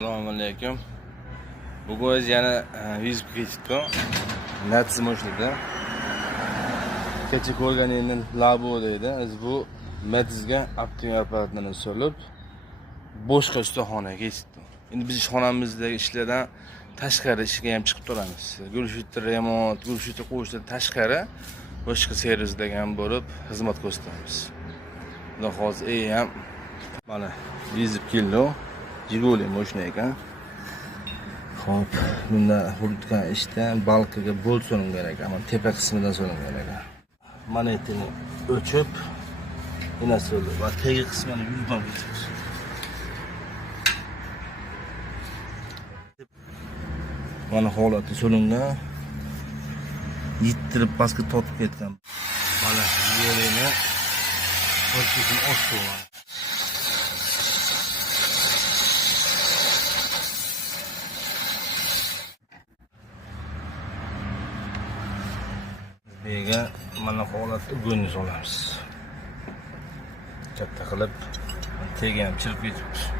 Assalomu alaykum. Bugun biz yana vizib ketdik. Natsi mo'shlida. Kecha ko'rganingiz labo deydi. Biz bu Metizga optimal apparatlarni solib boshqa ustaxonaga ketdik. Endi biz ishxonamizdagi ishlardan tashqari ishga ham chiqib turamiz. Gulshitni remont, gulshitni qo'yishdan tashqari boshqa servislarga ham borib xizmat ko'rsatamiz. Xudo xolisa ham mana vizib keldik. Jiguli mo'shina ekan. Xo'p, bunda hurtgan ishdan balkaga bo'l solingan ekan, ama tepa qismidan solingan ekan. Manetini o'chib, yana solib va tegi qismini yuvib o'tamiz. Mana holati solingan. Yittirib pastga tortib ketgan. Mana yerini qo'shib osib Bega mana holatda go'ni solamiz. Katta qilib tegi ham chirib ketibdi.